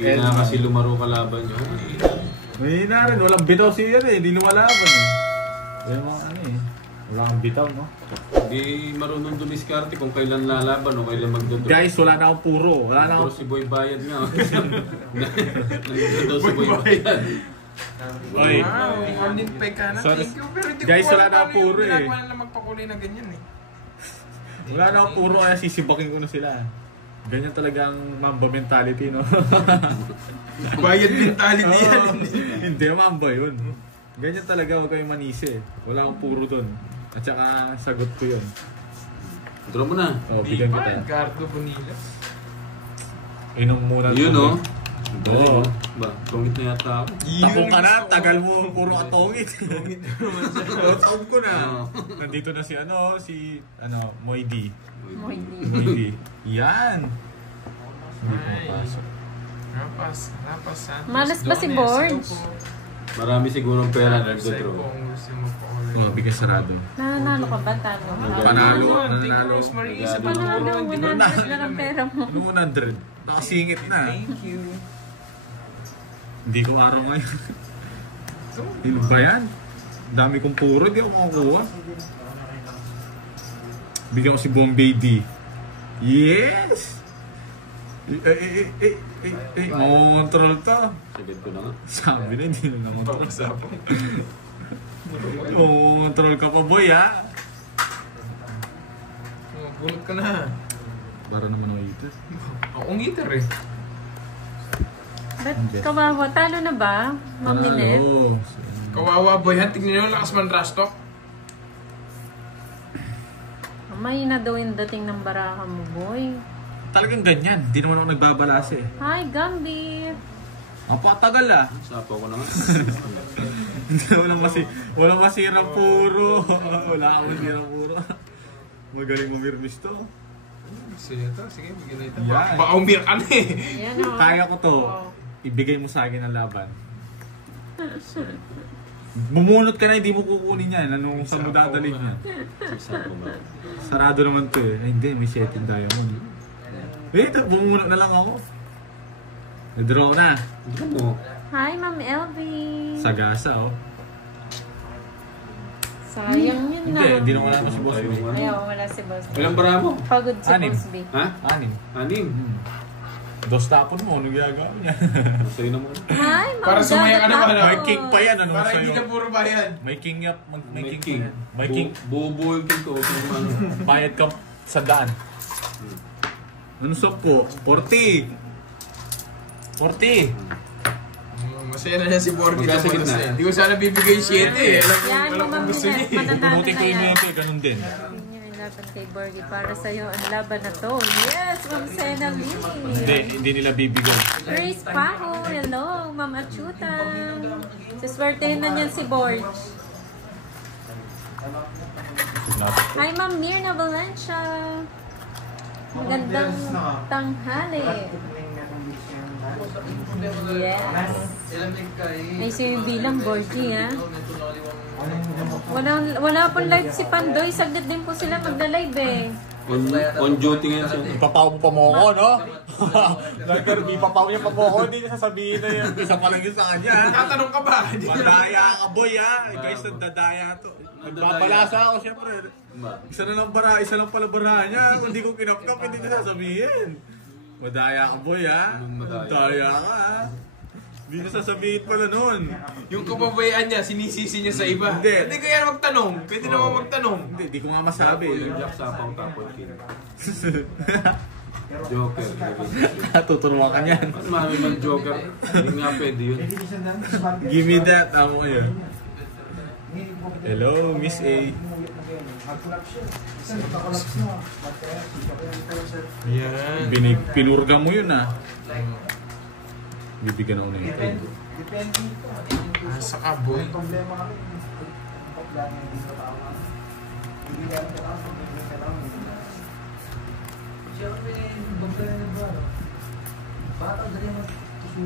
Hindi na kasi lumaro kalaban nyo. May na rin, walang bitaw siya eh, hindi lumalaban eh. Kaya mga ano eh, walang bitaw no? Hindi marunong dumiskarte kung kailan lalaban o kailan magdodro. Guys, wala na akong puro. Wala na akong... si Boy Bayad nga. Nandito si Boy Bayad. Oy. Wow, din pa ka na. Thank you. Pero hindi guys, ko wala na akong puro eh. Wala na magpakulay na ganyan eh. Wala na akong puro kaya sisibakin ko na sila. Ganyan talagang mamba mentality, no? Bayad mentality yan. Hindi, mamba yun. Ganyan talaga, huwag kayong manisi. Wala akong puro dun. At saka, sagot ko yun. Draw mo na. Oo, bigyan kita. Gardo Bonilla. Inom muna. Yun, no? Oo. Ba, tungit na yata ako. Tapong ka na, tagal mo, puro katongit. Load out ko na. Nandito na si Moydi. Moydi. Yan. Hindi pumapasok. Rapas. Malas ba si Borge? Marami sigurong pera nagdodraw. Oo, bigay sarado. Nanalo ka ba? Talo? Panalo. Rosemary, Sa panalo, 100 na lang pera mo. Ano 100? Nakasingit na. Thank you. Hindi ko araw ngayon. Ano ba yan? Dami kong puro, di ako makakuha. Bigyan ko si Bombay D. Yes! Makongontrol to. Sagad ko na nga. Sabi na, hindi na nakontrol. Makongontrol ka pa, boy, ha? Pulot ka na. Para naman ako ito. Akong gitar eh. Ba't kawawa? Talo na ba? Ma'am Ninette? Oo. Kawawa boy ha. Tignan nyo lakas man rastok. May na daw yung dating ng baraka mo, boy. Talagang ganyan. Hindi naman ako nagbabalasa eh. Hi, Gambit! Ang patagal ah. Sapa ko na nga. Walang masirang puro. Wala akong masirang puro. Magaling mamirmis to. Sige, bigyan na ito. Yan. Baka umir ka na eh. Yan o. Kaya ko to. Ibigay mo sa akin ang laban. Bumunot ka na, hindi mo kukunin yan. Anong saan mo dadalhin yan? Sarado naman to eh. Ay hindi, may setting diamond. Bumunot na lang ako. Na-draw na. Draw mo. Hi, Ma'am Elvie! Sagasa oh. Sayang yun na. Hindi naman alam si Boss B. Ayaw, wala si Boss B. Ilang bara mo? Pagod si Anim. Boss B. Ha? 6. Dos tapon mo, anong ginagawa niya? Sa'yo naman. Hi, Ma'am Para sumaya ka na ba? May king pa yan, ano Para sa'yo? hindi na puro bayan. May king yap, may king king. pa yan. May king. Buo yung king ko. Bayad ka 100. Ano sop po? 40. 40. Masaya na niya si Borgie. Magkasakit na. Hindi ko sana bibigay 7 eh. Yan, Ma'am Ninette. Mananalo Pumuti na ko yung yan. mga ganun din. Yun yung laban kay Borgie. Para sa'yo ang laban na to. Yes, Ma'am Sena Lee. Hindi nila bibigyan. Grace Paho. Hello, Ma'am Achuta. Siswertehin na niyan si Borge. Hi, Ma'am Mirna Valencia. Magandang tanghali. Yes. Ay, si bilang Borgie, ha? Wala pong live si Pandoy. Saglit din po sila magla-live, eh. On duty ngayon siya. Ipapaw mo pa mo ako, no? Ipapaw niya pa mo ako, hindi niya sasabihin na yun. Isa pa lang yun sa kanya, ha? Tatanong ka ba? Madaya ka, boy, ha? Guys, nagdadaya to. Nagbabalasa ako, syempre. Isa lang pala barahan niya. Kung hindi ko kinapkap, hindi niya sasabihin. Madaya ka, boy, ha? Madaya ka, ha? Hindi na sasabihin pala nun. Yung kababayaan niya, sinisisi niya sa iba. Hindi kaya magtanong. Pwede naman magtanong. Hindi ko nga masabi. Yung Jack sa pang tapon king. Joker. Tuturuan ka niyan. Mami man Joker. Hindi nga pwede yun. Give me that. Ako ngayon. Hello, Miss A. Yan. Pinurga mo yun, ah. Bibigyan ako na yun. Sa kaboy.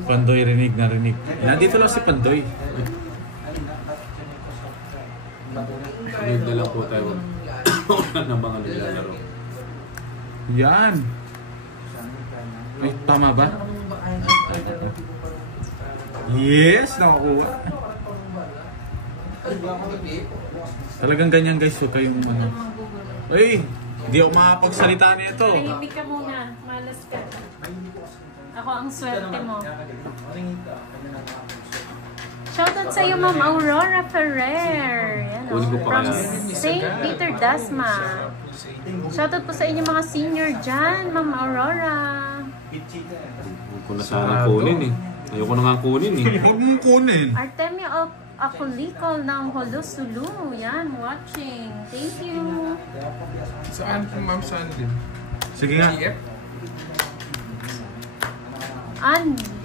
Pandoy, rinig na rinig. Nandito lang si Pandoy. Hindi lang po tayo. Wala na mga nilalaro. Yan. Ay, tama ba? Yes, nakakuha. Talagang ganyan guys, so kayong ano. Ay, hindi ako makapagsalita nito. Tahimik ka muna. Malas ka. Ako ang swerte mo. Shoutout sa iyo, Ma'am Aurora Ferrer. Yan, Kunin ko pa from kaya. St. Peter Dasma. Shoutout po sa inyo mga senior dyan, Ma'am Aurora. Huwag ko na sana kunin eh. Ayoko na nga kunin eh. Huwag mong kunin. Artemio Aculicol ng Holosulu. Yan, watching. Thank you. Saan po ma'am? Saan din? Sige nga. GF?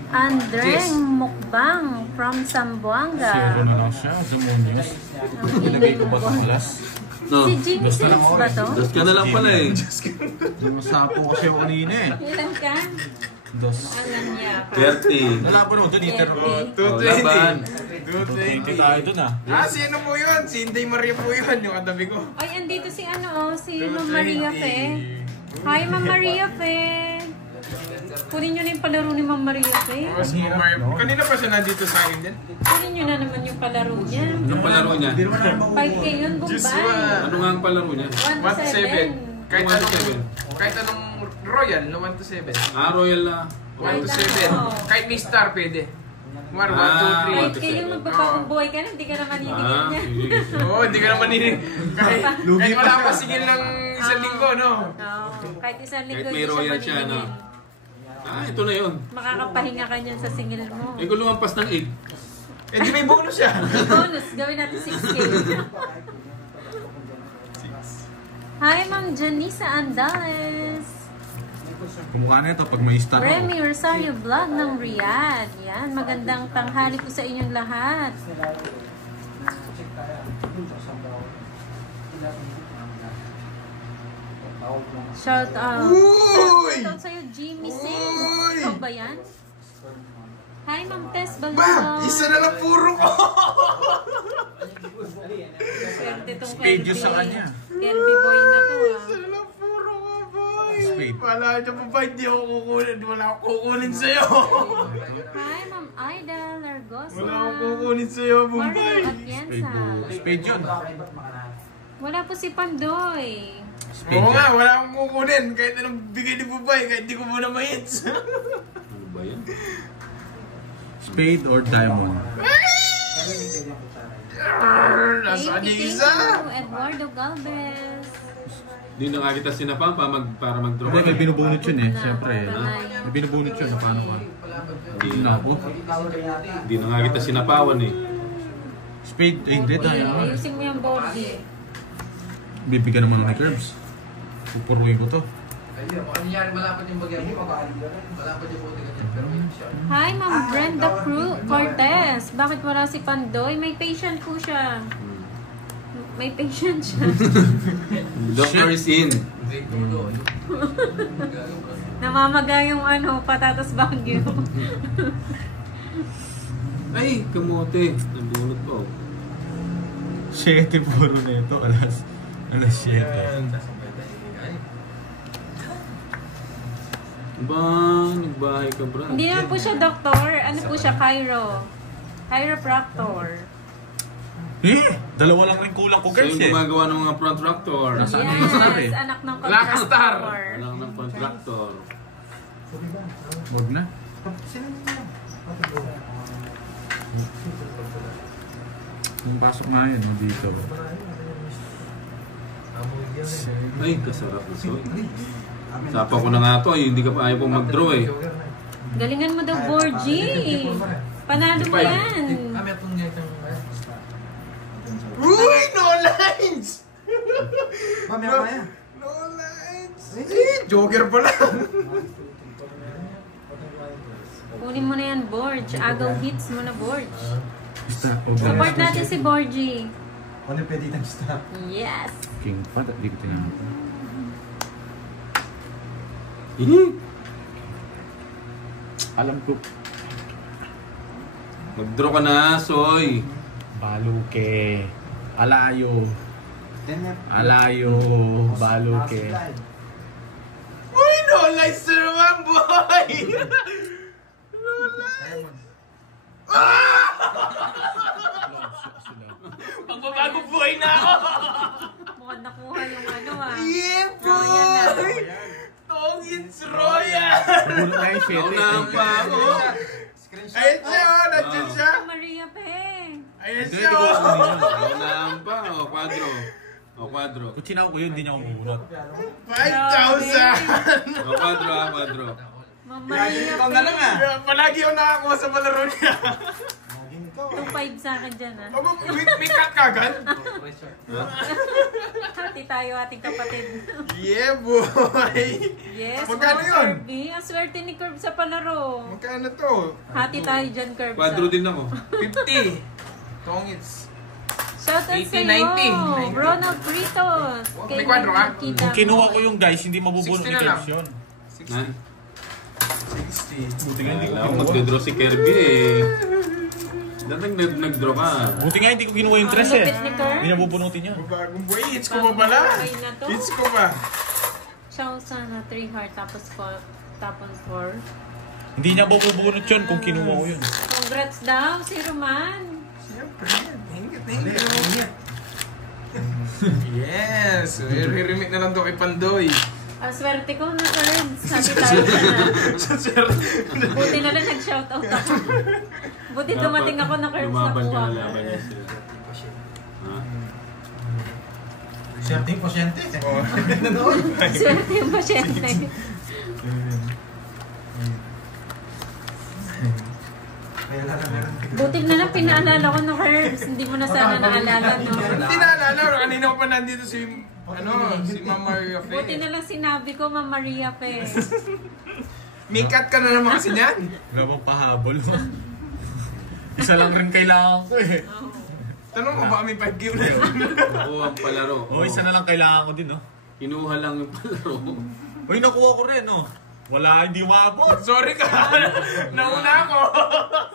Andreng Mukbang from Zamboanga. Zero na lang siya, demonios. Pinagay ko ba sa class? No. Si Jimmy Basta lang Six ako ba eh. to? Just ka na lang pala eh. Masapo kasi ako kanina eh. Ilan ka? Dos. Alam niya pa. 30. Nalaban mo doon, iter. 220. 220 tayo doon ah. Sino po yun? Si Inday Maria po yun, yung katabi ko. Ay, andito si si Ma'am Maria Fe. Hi, Ma'am Maria Fe. Kunin nyo na yung palaro ni Ma'am Maria Fe. Mas Maria. Kanina pa siya nandito sa akin din. Kunin nyo na naman yung palaro niya. Anong palaro niya? 5K yun, Bombay. Ano nga ang palaro niya? 1 1 to 7. Kahit 1 to anong Royal, no 1 to 7. Ah, Royal na. 1 to 7. Kahit may star, pwede. Kumar, 1, 2, 3. 5K yung magpapabuhay ka na, hindi ka na maninigyan niya. Oo, hindi ka naman kahit wala ka sigil ng isang linggo, no? Kahit isang linggo Kahit may hindi Royal siya siya na. maninigyan. Ito na yun. Makakapahinga ka niyan sa singil mo. Eh, kung lumampas ng 8. Eh, di may bonus siya. Bonus, gawin natin 6K. Hi, Ma'am Janisa Andales. Kumukha na ito pag may star. Remy Rosario Vlog ng Riyadh. Yan, magandang tanghali po sa inyong lahat. Shout out. Shout out sa'yo, Jimmy Sings. Ikaw ba yan? Hi, Ma'am Tess Balong. Isa na lang puro ko. Swerte tong Spade yun sa kanya. Kelby boy na to Isa na lang puro ko, boy. Spade. Wala niya pa ba, hindi ako kukunin. Wala akong kukunin sa'yo. Hi, Ma'am Aida Largosa. Wala akong kukunin sa'yo, Bombay. Mario Atienza. Spade yun. Wala po si Pandoy. Oo nga, wala akong kukunin. Kahit anong bigay ni Bombay, kahit di ko muna ma-hits. Ano ba yan? Spade or diamond? Nasaan yung Thank isa? you, Eduardo Galvez. Hindi na nga kita sinapang para mag-draw. Hindi, may binubunot yun eh. Siyempre eh. May binubunot yun. Paano ka? Hindi Hindi na ako. Hindi na nga kita sinapawan eh. Spade, eh hindi diamond. Ayusin mo yung body. Bibigyan naman ako ni Curbs. Pupuruin ko to. Hi, Ma'am Brenda Cortez. Bakit wala si Pandoy? May patient po siya. May patient siya. Doctor is in. Namamaga yung patatas bagyo. Ay, kamote. Nabunot ko. 7 puro na ito. Alas 7. Ba, nagbahay ka, bro. Hindi naman po siya doktor. Ano po siya? Chiropractor. Dalawa lang rin kulang ko, So, Curbs yung eh. gumagawa ng mga contractor. Nasaan na yung star eh? Yes, anak ng Wala kang star. contractor. Walang ng contractor. Huwag na. Kung pasok nga yun, dito. Ay, kasarap na so. Sapa ko na nga to. Ay, hindi ka pa ayaw pong mag-draw eh. Galingan mo daw, Borgie. Panalo mo yan. Uy, no lines! Mamaya kaya. No lines! Joker pala. Kunin mo na yan, Borge. Agaw hits mo na, Borge. Basta, Support natin si Borgie. Ano pwede itang stop? Yes. King pa, di ko tinanong. Alam ko. Mag-draw ka na, Soy. Baluke. Alayo. Alayo. Baluke. Uy, no lines na naman, boy! No lines! Naunahan pa ako. Ayun siya, nandiyan siya. Maria Pe. Ayun Hindi siya. ko naunahan pa. O, kwadro. O, kwadro. Kung sinaw ko yun, hindi niya umurot. 5,000! O, kwadro ha, kwadro. Ma'am Maria Ikaw na lang Pe. Palagi yung nakakuha sa palaro niya. 2.5 sa akin dyan ah. May cut kagad? Hati tayo ating kapatid. Yeah, boy! Yes, Magkano wow, yun? Kirby. Ang swerte ni Curb sa palaro. Magkano to? Hati tayo dyan, Curb. Kwadro din ako. 50. Tongits. Shoutout 80, sa'yo. 90. Ronald Britos. May kwadro ka? Kung kinuha ko yung guys, hindi mabubunot 60 ni na lang. Kebs yun. Ha? 60. Buti nga hindi ko Alam ko, kinuha. magdodraw si Kirby eh. Dati nag-draw ka. Buti nga hindi ko kinuha yung tres eh. Lupit ni Curb. Hindi nabubunutin yun. Bagong boy, hits ko pa pala. Okay na to. Hits ko pa. Siya sana 3 heart tapos 4. Hindi niya mabubunot yun kung kinuha ko yun. Congrats daw si Roman. Siyempre yan. Ingat. Yes! I-remake na lang to kay Pandoy. Ang swerte ko na Curb. Sabi tayo na. Buti na lang nag-shoutout ako. Buti dumating ako na Curb na Lumaban ka kuha. na laban niya sila. Ha? Swerte yung pasyente. Swerte yung pasyente. Buti na lang pinaalala ko ng Curbs. Hindi mo na sana naalala, no? Hindi naalala. Kanina ko pa nandito si Ma'am Maria Buti Fe. na lang sinabi ko, Ma'am Maria Pe. May cut ka na naman kasi niyan. Gabang pahabol. Isa lang rin kailangan ko eh. Tanong mo ba may 5 game na yun? Nakuha ang palaro. Oo, isa na lang kailangan ko din, no? Kinuha lang yung palaro. Uy, nakuha ko rin, no? Wala, hindi maabot. Sorry ka. Nauna ako.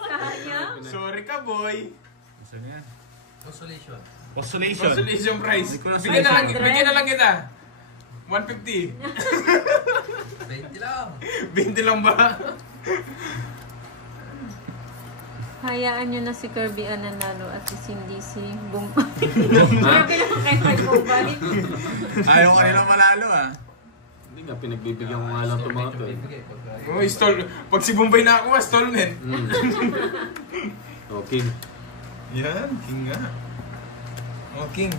Sayang. Sorry ka, boy. Isa na yan. Consolation. Consolation. Consolation prize. Hindi ko na Bigyan na lang kita. 150. 20 lang. 20 lang ba? Hayaan nyo na si Kirby ang nanalo at si Cindy si Bumbay. Kirby lang kay Bumbay. Ayaw ka nilang manalo, ah. Hindi nga, pinagbibigyan ko nga lang itong mga to. Oh, stall. Pag si Bombay na ako, stallment. Okay. Yan, king nga. Oh, king.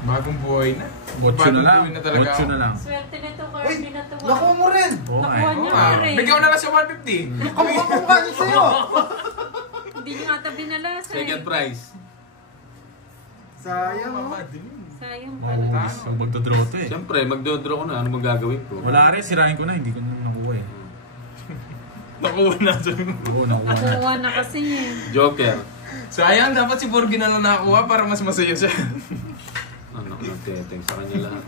Bagong buhay na. Botso na lang. Bagong buhay na talaga Botso ako. na lang. Swerte nito, Kirby na to. Nakuha mo rin! Oo, Nakuha ay. niya Ah, na rin. bigyan ko na lang sa 150. Kamukha mo mukha niya sa'yo! Hindi nyo ata binalas Second eh. prize. Sayang oh. Sayang pala. Magdodraw to eh. Siyempre, magdodraw ko na. Ano magagawin ko? Wala rin, sirahin ko na. Hindi ko na nakuha eh. Nakuha na dun. Oo, nakuha na. Nakuha na kasi eh. Joker. Sayang, dapat si Borgi na lang nakakuha para mas masaya siya. Ano, nagteteng sa kanya lahat.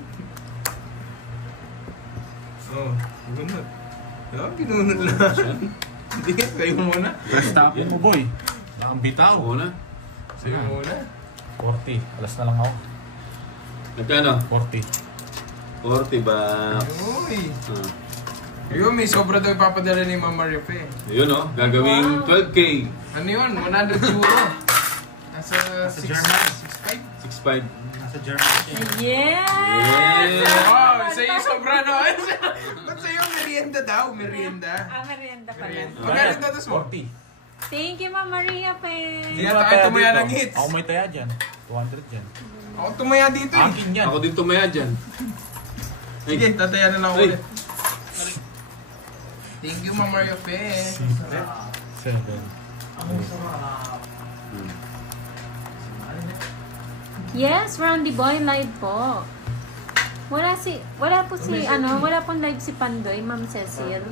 Oh, binunod. Oh, binunod lang. Hindi, kayo muna. First stop mo, boy. Nakambitaw. Ako na. Kayo muna. 40. Alas na lang ako. Nagkano? 40. 40 ba? Uy. Ah. Ayun, may sobra daw ipapadala ni Ma'am Maria Fe. Yun oh, gagawing 12K. Ano yun? 100 euro. Nasa German. 6.5. 6.5. Nasa German siya. Yes! Oh, sa'yo sobra no? Ba't sa'yo merienda daw? Merienda. Ah, merienda pala. Magkano datos mo? 40. Thank you, Ma'am Maria Pe. Hindi na tayo tumaya ng hits. Ako may taya dyan. 200 dyan. Ako tumaya dito eh. Akin yan. Ako din tumaya dyan. Sige, tataya na lang ako Ay. ulit. Thank you, Ma'am Maria Fe. 7. Yes, Roundy Boy live po. Wala po si wala pong live si Pandoy, Ma'am Cecil.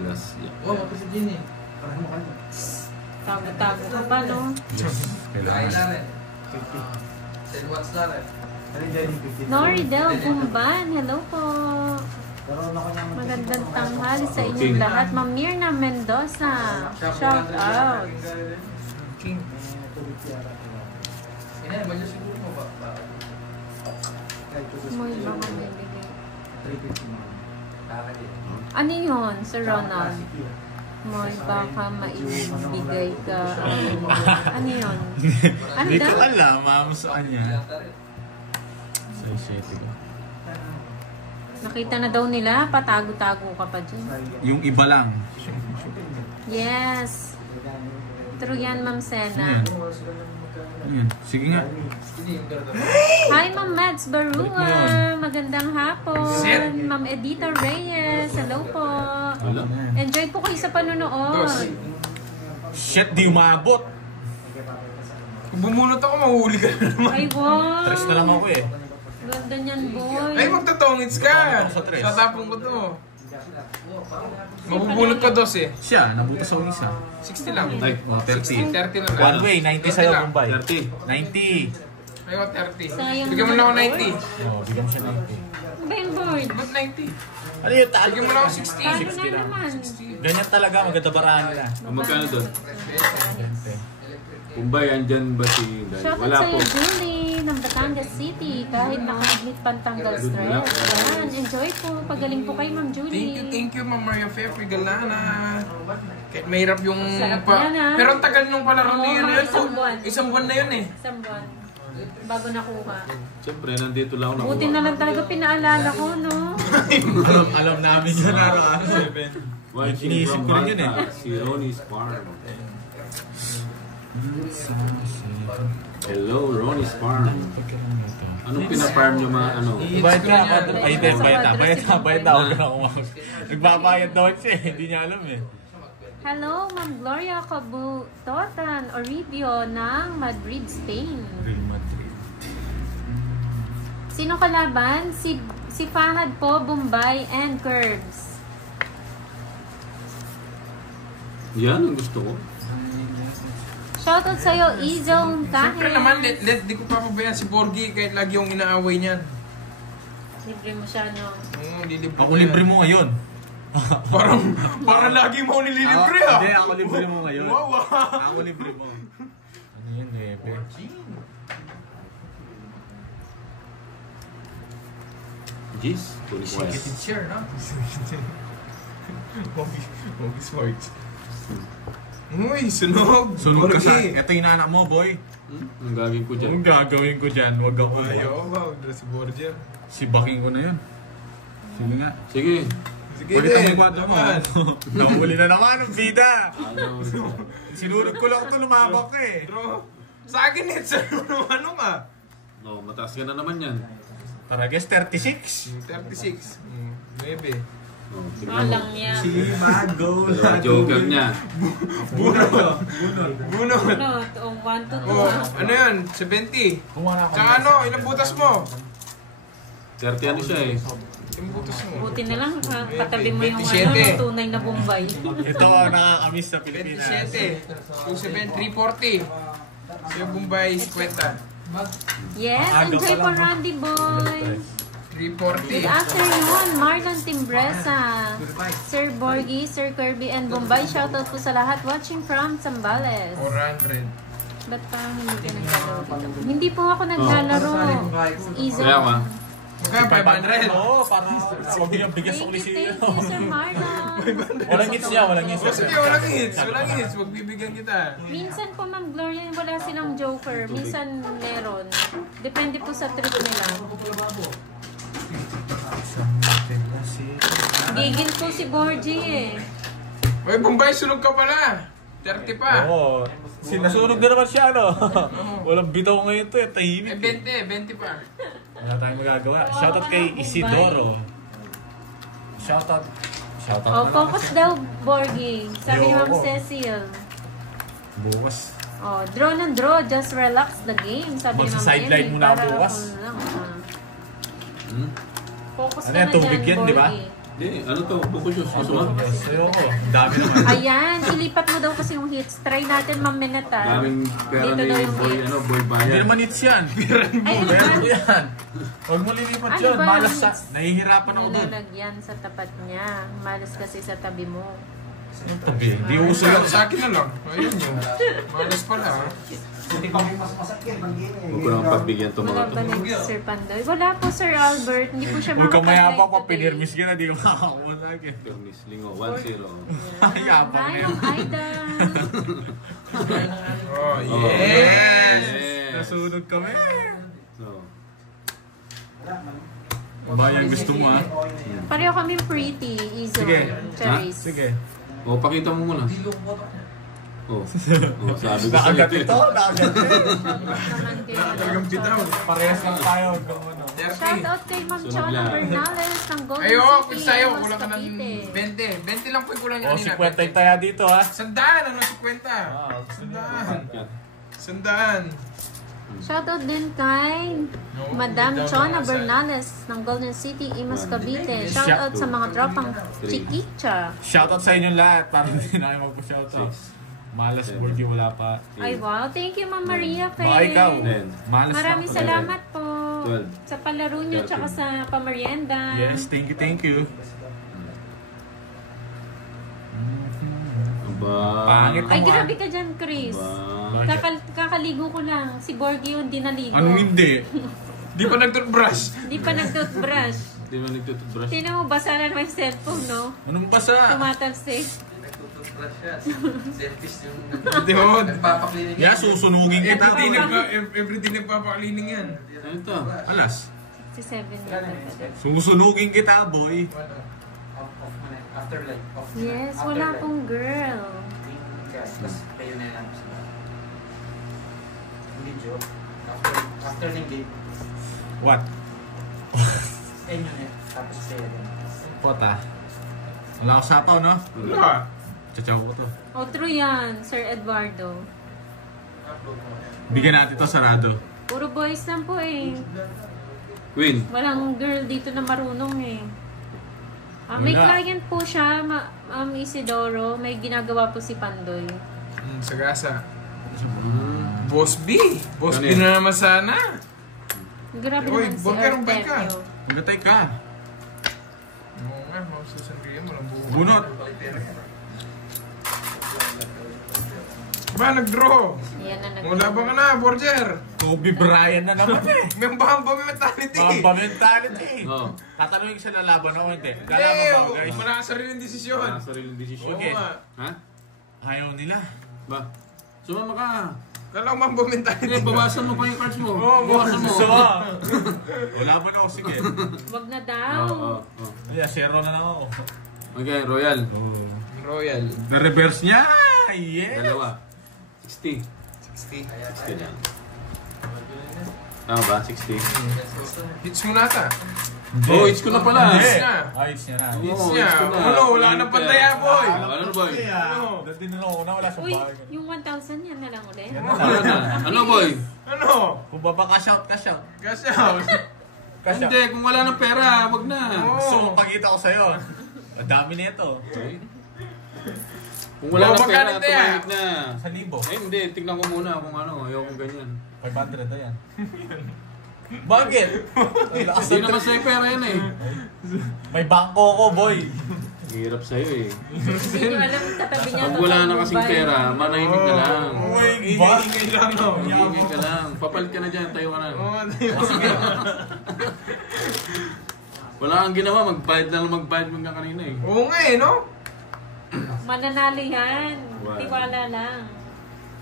Alas. Oh, mapis si Jenny. Parang mukha niya. Tago-tago ka pa, no? Kailangan. Send what's that eh? Ano yung Jenny 15? Nori Del Bumban, hello po. Pero ako niyang Magandang tanghali sa inyong lahat. Ma'am Mirna Mendoza, shout out. King. Ina, magyo siguro mo ba? Muy baka may bigay. 350 mo. Kaka din. Ano yun, Sir Ronald? Muy baka maibigay ka. Ano yun? Ano Hindi ko daw? alam, ma'am, saan yan. Sa 7 ko. Nakita na daw nila, patago-tago ka pa dyan. Yung iba lang. Yes. True yan, Ma'am Sena. Ayan. Sige nga. Hi, Ma'am Mads Barua. Magandang hapon. Ma'am Edita Reyes. Hello po. Wala. Enjoy po kayo sa panonood. Shit, di umabot. Kung bumunot ako, mahuli ka na naman. Ay, wow. Tres na lang ako eh. Ganda niyan, boy. Ay, magtatongits ka. Tatapon ko sa tres. Tatapon ko to. Mabubunot ka 2 eh. Siya, nabutas ako isa. 60 lang. Ay, 30. 30 na lang. One way, 90 sa'yo, Bombay. 30. 90. Ayaw, 30. Sayang Bigyan mo na ako naman, 90. Oh, bigyan mo siya 90. Ano ba yung board? Ba't 90? Ano yung tago? Bigyan mo na ako 60. Paano na naman? Ganyan talaga, maganda barahan nila. Kung magkano doon? Kumbay, andyan ba si Dai? Shoutout Wala sa'yo, po. Julie, ng Batangas City. Kahit naka-admit pantanggal stress. Yan, enjoy po. Pagaling po kay Ma'am Julie. Thank you, Ma'am Maria Fair Galana. Kahit mahirap yung... Sarap yan, ah. Pero ang tagal nung palaro Oo, niya na mga yun. isang buwan. Isang buwan na yun eh. Isang buwan. Bago nakuha. Siyempre, nandito lang ako. Buti na lang talaga pinaalala ko, no? alam namin yun araw-araw. Watching Iniisip from ko rin yun eh. Malta, si Ronnie's Farm. Hello, Ronnie's Farm. Anong pina-farm nyo mga ano? Bayad ka, ay hindi, bayad na, huwag ka na kumawag. Nagbabayad daw siya eh, hindi niya alam eh. Hello, Ma'am Gloria Cabutotan Oribio ng Madrid, Spain. Real Madrid. Sino kalaban? Si Fahad po, Bombay and Curbs. Yan ang gusto ko. Shoutout sa'yo, E-Zone Siyempre naman, Kahit. di ko papabayaan si Borgie kahit lagi yung inaaway niyan. Libre mo siya, no? Oo, lilibre Ako ko yan. libre mo ngayon. Parang lagi mo nililibre ah. Hindi, ako libre mo ngayon. Wow, Ako libre mo. Ano yun, Nebe? Jeez, tuloy ko yan. Share, no? Bobby Sports. Uy, sunog! Sunod ka sa... Borgie. Ito yung anak mo, boy. Ang gagawin ko dyan. Ang gagawin ko dyan, wag ako. Ayaw ba? Huwag si Borgia. Si Baking ko na yun. Sige nga. Sige. Sige Ulit ang din. magwado mo. Nahuli na naman ang bida. Ano? Sinunod ko lang ito, lumabak ka eh. Bro, sa akin eh, sa ano ka? No, mataas ka na naman yan. Tara guys, 36. 36. 9. No, tignan mo. Malang yan. Mago. Dalawa joker niya. Bunot. Ano? 1 to 2. Oh, ano yan? 70. Kumana ako. Tsaka ano, ilang butas mo? 30 ano siya eh. Ilang butas mo? Buti na lang, katabi mo yung 27. ano, tunay na Bombay. Ito ang nakakamiss sa Pilipinas. 27. 27, 340. Siya Bombay, 50. Yes, enjoy po, Randy Boy. 340. Good afternoon, Marlon Timbresa, Sir Borgie, Sir Kirby, and Bombay. Shoutout po sa lahat watching from Zambales. 400. Ba't parang hindi ka naglalaro dito? Hindi po ako naglalaro. Easy. Kaya ka. Magkaya 500. Oo, parang huwag yung bigas sa Thank you, kulisino. Sir Marlon. Walang hits niya, walang hits. O sige, walang hits. Walang hits. Magbibigyan kita. Minsan po, Ma'am Gloria, wala silang joker. Minsan meron. Depende po sa trip nila. Gigil po si Borgie eh. Uy, Bombay, sunog ka pala. 30 pa. Oo. Sinasunog na naman siya, no? Walang bitaw ngayon to, eh. Tahimik. 20 pa. Wala tayong magagawa. Shoutout kay Isidoro. Shoutout. Shoutout Oh, na lang. focus daw, Borgie. Sabi ni Ma'am Ayoko. Cecil. Bukas. Oh, draw ng draw, just relax the game. Sabi ni Ma'am Magsa-sideline Emmy. muna Para bukas. ako lang, Hmm? Focus Ano ka yan, na tubig dyan, yan, di ba? Borgie. Hindi, ano to? Focus yun. Susunod. Ayoko. Dami naman. Ayan, ilipat mo daw kasi yung hits. Try natin, Ma'am Minata. Maraming pera Dito ni daw yung boy, hits. ano, boy Hindi bayan. naman hits yan. Ay, ano ba? Meron yan. Huwag mo lilipat Ano yun. ba? Malas sa... Nahihirapan ako dun. Nalalagyan sa tapat niya. Malas kasi sa tabi mo. Tabi. Di uso yan. Sa akin na lang. Ayun yun. Malas pala ha. Huwag ko nang pagbigyan to Wala mga to. ba ni Sir Pandoy? Wala po, Sir Albert. Hindi po siya Huwag kang mayabang pa. today. Pinirmis ka na. Di ka makakakuha sa akin. Permis, lingo, 1-0. Ay, yabang Hi, na yun. Ma'am Aida. Oh, Oh, yes! yes. Nasunog kami. No. Bayan gusto mo ha. Pareho kami pretty, Izo. Sige. Cherries. Sige. O, pakita mo muna. Oh, sabi ko sa'yo. Nakagat ito, nakagat ito. Talagang bitaw. Parehas lang tayo. Shoutout kay Ma'am Chona Bernales ng Golden Ayo, City. kung sa'yo, Mas kulang ka ng Cavite. 20. 20 lang po yung kulang O, niya 50 yung taya dito ha. Sandaan, ano 50? Sandaan. Sandaan. Shoutout din kay Madam Chona Bernales ng Golden City, Imas Cavite. Shoutout sa mga tropang Chiquicha. Shoutout sa inyo lahat. Para hindi na kayo magpa-shoutout. Malas Borgie, wala pa. Ay wow, thank you Ma'am Maria Baka ikaw. Faye. Malas Maraming na. salamat po 12. sa palaro nyo tsaka sa pamerienda. Yes, thank you, thank you. Aba. Pangit Ay mo, grabe ka dyan, Chris. Aba. Kakaligo ko lang. Si Borgie yung dinaligo. Anong hindi? Di pa nag-toothbrush. Di pa nag-toothbrush. Di ba nagtutubrush? Tingnan mo, basa na naman yung cellphone, no? Anong basa? Tumatalsik. Nagtututbrush siya. Selfish yung Di ba? nagpapaklinig. Yeah, susunugin kita. Everything nagpapakalining yan. Ano ito? Alas. 67 na. Susunugin kita, boy. Off mo na. After like. Off na. Yes, After wala like. pong girl. Tapos kayo na lang sila. Hindi joke. After ng gate. What? Ayun yun eh. Tapos kayo na. Pota. Wala ako sapaw, no? Wala. Chachaw ko to. O, true yan, Sir Eduardo. Bigyan natin to sarado. Puro boys lang po eh. Queen. Walang girl dito na marunong eh. May Wala. client po siya, Isidoro. May ginagawa po si Pandoy. Sagasa. Boss B. Boss Ano B yan? na naman sana. Grabe Uy, naman si bunker, bunker ka. Artemio. Magatay ka. Oo nga, Ma'am Susan Ria, walang buhay. Bunot. Ba, nag-draw. Yan na Mula ba ka na, Borger? Kobe Bryant na naman eh. May bahamba mentality. Mamba mentality. Oh. Tatanungin ko siya na laban ako hindi. Hindi, Lalaban ba guys? wala ka sariling desisyon. Wala sariling desisyon. Okay. Oo nga. Ha? Ayaw nila. Ba? Sumama ka. Kala ko mamba mentality. Hindi, bawasan mo pa yung cards mo. Oo, Bawasan mo. So, wala ba na ako sige. Wag na daw. Oo. Yeah, zero na lang ako. Okay, Royal. Royal. Na-reverse niya. Yes. Dalawa. 60. 60. 60 lang. Tama ba? 60. Hits mo nata. Oh, hits ko na pala. Hindi. Hits na. Hits niya na. Hits Oo, niya. hits ko na. Ano, wala ka ng pantaya, boy. Ano, boy? Ano? Dati na lang una, wala sa Uy, bahay. yung 1,000 yan na lang ulit. Ano na? Ano, boy? Ano? Kung baba ka shout, ka shout. Cash out. Ka shout. Hindi, kung wala ng pera, wag na. Gusto mo pagkita ko sa'yo. Ang dami nito. Kung wala ng pera, Magkano tayo? tumahit na. 1,000. Eh, hindi. Tignan ko muna kung ano. Ayoko ganyan. 500 na yan. Bakit? Ay, lakas Hindi ng naman trip. sa'yo pera yan eh. May bangko ko, boy. Hirap sa'yo eh. Hindi nyo alam, tatabi niya. Pag wala na kasing pera, manahimik ka lang. Uy, ingay lang. Hihingin ka lang. Papalit ka na dyan, tayo ka na. Wala kang ginawa, magbayad na lang magbayad mo nga kanina eh. Oo nga eh, no? Mananalo yan. Wow. Tiwala lang.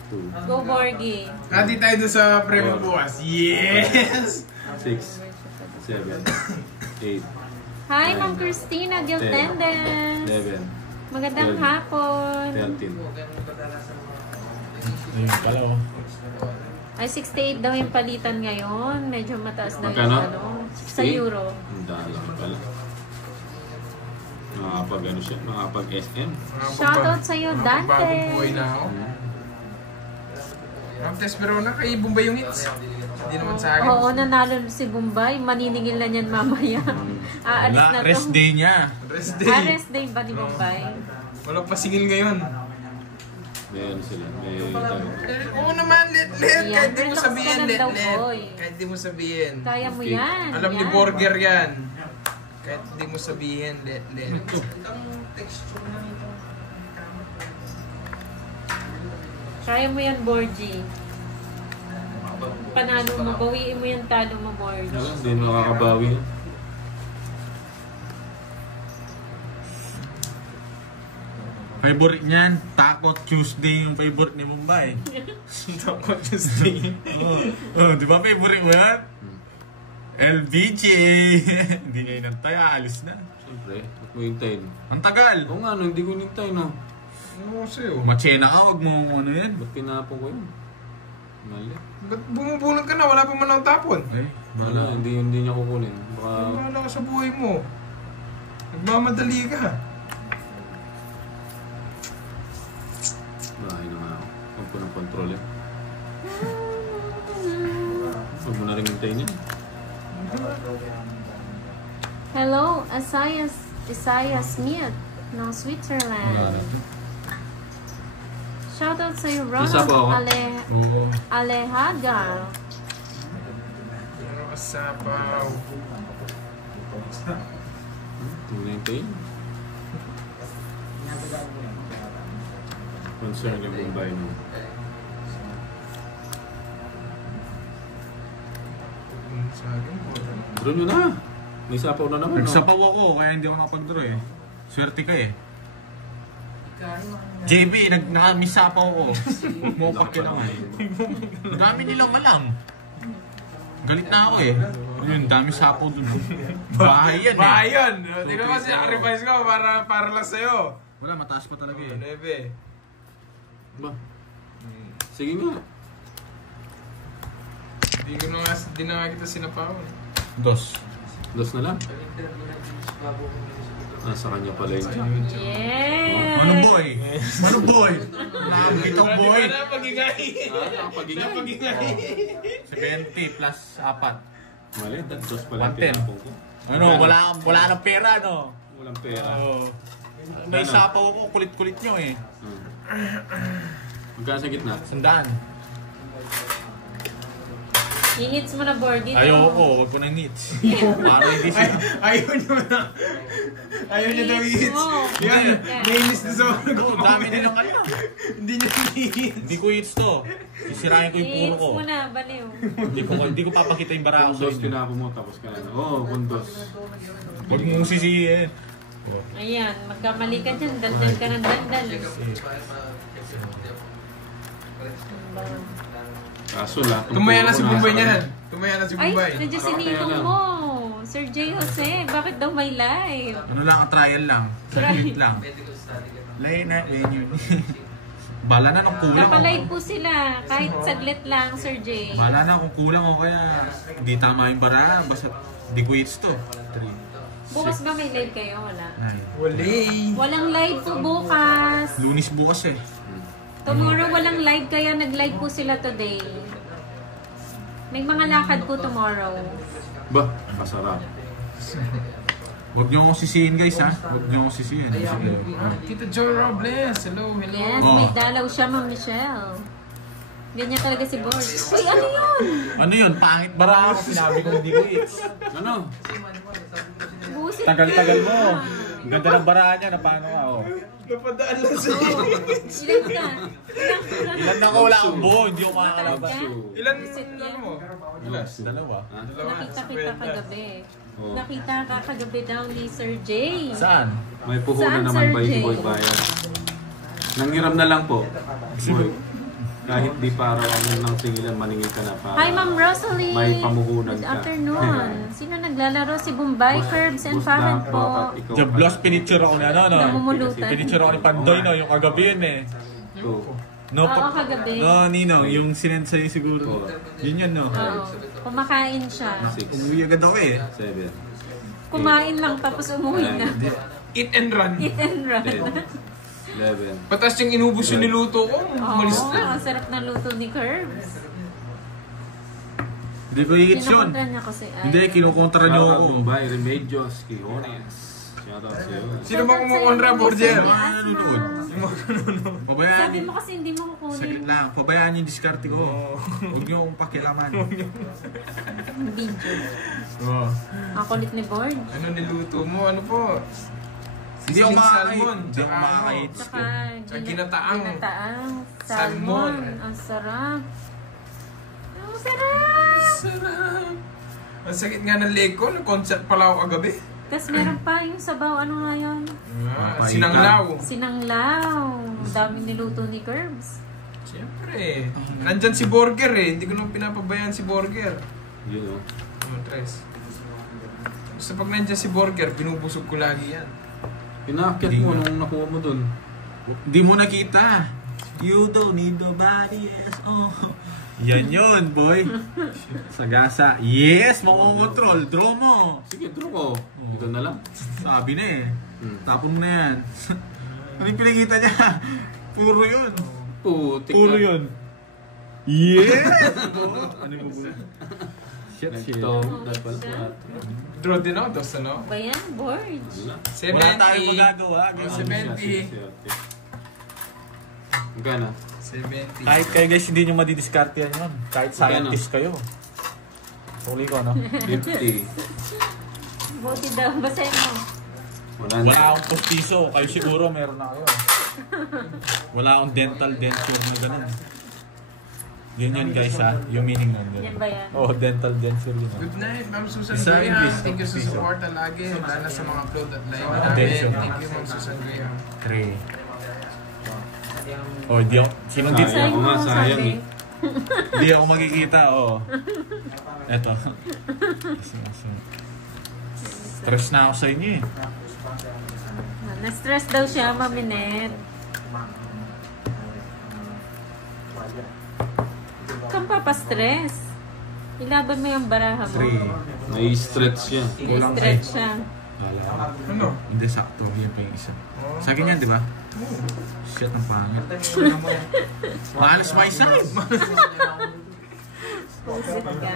2, Go, Borgie. Kati tayo doon sa premium bukas. Yes! 6, 7, 8, Hi, Ma'am Christina Giltenden. 11, Magandang 12, hapon. 13. Ayun pala, oh. Ay, 68 daw yung palitan ngayon. Medyo mataas daw yung Magkano? ano. Sa 60? euro. Ang dami pala. Makapag ano siya, makapag SM. Shoutout sa'yo, Dante. Bagong buhay na ako. Ramtes, pero nakaibong ba yung hits? Hindi naman sa akin. Oo, nanalo si Bombay. Maniningil na niyan mamaya. Aalis Wala, na to. rest day niya. Rest day. Rest day ba ni Bombay? Walang pasingil ngayon. Meron sila. May Oo naman, let. Yan, Kahit di mo relax sabihin, ka lang let. daw, boy. Kahit di mo sabihin. Kaya mo Okay. yan. Alam ni yan. Borger yan. Kahit di mo sabihin, let. Kaya mo yan, Borgie. Panalo mo, bawiin mo yung talo mo, Borgie. Ano, hindi mo nakakabawi. Favorite niyan, Takot Tuesday yung favorite ni Mumbai. Takot Tuesday. Oh, di ba favorite mo yan? LBJ! Hindi niya inantay, alis na. Siyempre, at mo hintayin. Ang tagal! Oo nga, no, hindi ko hinintay, no. Ano sa'yo? Machena ka, wag mo ano yan. Ba't tinapon ko yun? Mali. Ba't bumubulong ka na? Wala pa man ang tapon. Eh, Wala, hindi niya kukunin. Baka... Wala ka sa buhay mo. Nagmamadali ka. Bahay na nga ako. Huwag ko ng control yan. Huwag mo na rin hintayin yan. Hello, Isaiah Smith ng Switzerland. Shoutout sa'yo, Isa pa ako. Ronald Alehaga. Sapaw. Huwag mo na hintayin. Concern yung Mumbai, no. Sa akin po. Draw nyo na. May sapaw na naman, no. nagsapaw ako, kaya hindi ako nakapag-draw eh. Swerte ka eh. JB, nag-misapaw ko. Huwag mo pakilangan. Dami nilang alam. Galit na ako eh. Yun, dami sapaw dun. Bahay yan eh. Bahay yun! Tingnan mo si sacrifice ko para lang sa'yo. Wala, mataas pa talaga eh. Neve. Ba? Sige nga. Di na nga kita sinapaw. Dos. Dos na lang. Nasa kanya pala yun. Yeah! Mano boy? Mano boy? Nakakitong boy? Pagingay. Pagingay. 70 plus 4. Mali, dos pala. 110. Tinapon ko. Ano, wala nang pera no? Walang pera. May sapaw ko, kulit-kulit nyo eh. Magkano sa gitna? 100. Inits mo na board dito. Ayoko, wag ko na nits. Para hindi siya. Ayaw niyo na. Ayaw niyo daw i-hits. Yan, nainis na sa mga Oo, dami din ang kanya. Hindi niya i-hits. Hindi ko hits to. Sisirahin ko yung puro Inits ko. mo na, baliw. Hindi ko papakita yung bara ko sa Dos inyo. tinapon mo tapos ka na. Oo, kundos. Huwag mong sisihin. Ayan, magkamali ka dyan. Daldal ka ng daldal. Kaso lahat. Tumaya na si Bombay niyan. Tumaya na si Ay, Bombay. nandiyan si Ninong mo. Sir J. Jose, bakit daw may live? Ano lang, trial lang. Trial. Saglit lang. Lay na, venue. Bala na kung kulang ako. Kapalive po sila. Kahit saglit lang, Sir J. Bala na kung kulang ako kaya hindi tama yung bara. Basta di ko hits to. 3. Bukas ba may live kayo? Wala. Wali. Walang live po bukas. Lunis bukas eh. Tomorrow walang live kaya nag-live po sila today. May mga lakad po tomorrow. Ba, kasarap. Huwag niyo akong sisihin guys ha. Huwag niyo akong sisihin. Tita Joy Robles. Hello. Yes, Oh. may dalaw siya, Ma'am Michelle. Ganyan talaga si Borg. Uy, ano yun? Ano yun? Pangit bara ako. Sinabi ko hindi ko hits. Ano? Busit Tagal-tagal mo. ka. Ang ganda ng bara niya na paano ka oh. Napadaan lang sa'yo. Ilan ka? Ilan na ko wala akong buo. Hindi ko makakalabas. Ilan Busit yan. mo? Ilas. Dalawa. Ha? Nakita kita kagabi. Oo. Nakita ka kagabi daw ni Sir J. Saan? May puhunan Saan, naman Sir ba J? yung boy bayan? Nanghiram na lang po. Boy. Kahit di para ng singilan, maningil ka na para. Hi, Ma'am Rosalie. May pamuhunan Good ka. afternoon. Sino naglalaro? Si Bombay, Curbs, and Farhan po. Jablos, pinicture ako ni ano, no? Namumulutan. Pinicture ako ni Pandoy, no? Yung kagabi yun eh. Oo. No, Oo, kagabi. No, Nino, yung sinend sa'yo siguro. Yun yun, no? Oo. Kumakain siya. 6, Umuwi agad ako eh. 7, Kumain lang tapos umuwi na. Eat and run. Eat and run. 10, 11. Patas yung inubos yung niluto ko. Oo, Malis na. ang sarap na luto ni Curbs. Hindi ko hits yun. Kinukontra niya kasi. Hindi, kinukontra niyo ako. Bombay, Remedios, Quijones. Shout out sa'yo. Sino ba kumukontra, Borger? Nanonood. Pabayaan Sabi niyo. mo kasi hindi mo Saglit kukunin lang. Pabayaan niyo yung diskarte ko. Huwag niyo akong pakilaman. yung video. Oo. Ang kulit ni Borg. Ano niluto mo? Ano po? Hindi ako Sisling makakahit. salmon. Hindi ako makakahit. Tsaka ginataang. ginataang Salmon. salmon. Ang sarap. Ang sarap! Sarap. Ang sakit nga ng leg ko. Nag-concert pala ako kagabi. Tapos meron pa yung sabaw. Ano nga yun? Sinanglaw. Sinanglaw. Ang daming niluto ni Curbs. Siyempre. Nandyan si Borger eh. Hindi ko nang pinapabayaan si Borger. Yun o. Tres. Basta pag nandiyan si Burger, binubusog ko lagi yan. Pinakit mo nung nakuha mo dun. Di mo nakita. You don't need nobody else. Oh. Yan yun, boy. Sagasa. Yes, makongontrol. Draw mo. Sige, draw ko. Ikaw na lang. Sabi na eh. Tapon mo na yan. Ano yung pinakita niya? Puro yun. Putik Puro ka. yun. Yes! Ano yung magulo? Shit, shit. Ito, dapat lahat. Draw din ako, dos ano? Ba yan, board? Wala tayong 70. magagawa. Ano siya, 70. sige. Magkano? 70. Kahit kayo guys, hindi nyo madidiskarte yan yun. Kahit scientist kayo. Huli ko, no? 50. Buti daw, basahin mo. Wala akong postiso. Kayo siguro meron na kayo. Wala akong dental denture na ganun. Yun yun guys ha. Yung meaning nun. Yan ba yan? Oh, dental denture yun. Good night, Ma'am Susan Isa Graham. piso. Thank you sa support lagi. Lalo sa mga upload at live namin. Attention. Thank you, Ma'am Susan Graham. 3. Oh, di ako. Sinong dito? Sayang Basahin mo, nga, sayang sabi. eh. Di ako makikita. Oh. Eto. Stress na ako sa inyo eh. Na-stress daw siya, Maminet. Kang papastress. Ilaban mo yung baraha mo. 3. Nai-stretch siya. Na-stretch siya. Ano? Hindi sakto. Yan pa yung isa. Sa akin yan, di ba? Shit, ang pangit. Maalas my side. Pusit ka.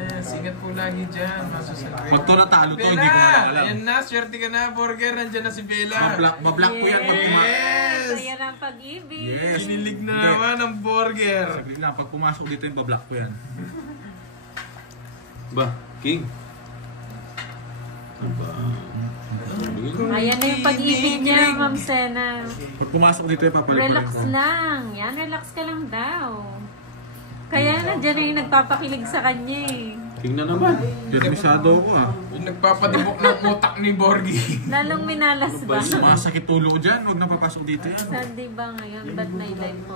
Yes, ingat po lagi dyan, Ma'am Susan Graham. Pag to natalo to, hindi ko Bella! alam. Ayan na, swerte ka na, Burger. Nandiyan na si Bella. Mablock ko yan. Pag Yes! Kaya ng pag-ibig. Yes. Kinilig na naman ang Burger. Saglit lang, pag pumasok dito yung bablock ko yan. Ba, King? Aba. Ayan na yung pag-ibig niya, Ma'am Sena. Pag pumasok dito yung papalik Relax lang. Yan, relax ka lang daw. Kaya na dyan na yung nagpapakilig sa kanya eh. King na naman. Permisado ako ah. Yung nagpapadibok ng utak ni Borgie. Lalong minalas ba? Sumasakit tulo dyan, huwag na papasok dito yan. Sunday ba ngayon? Ba't may live po?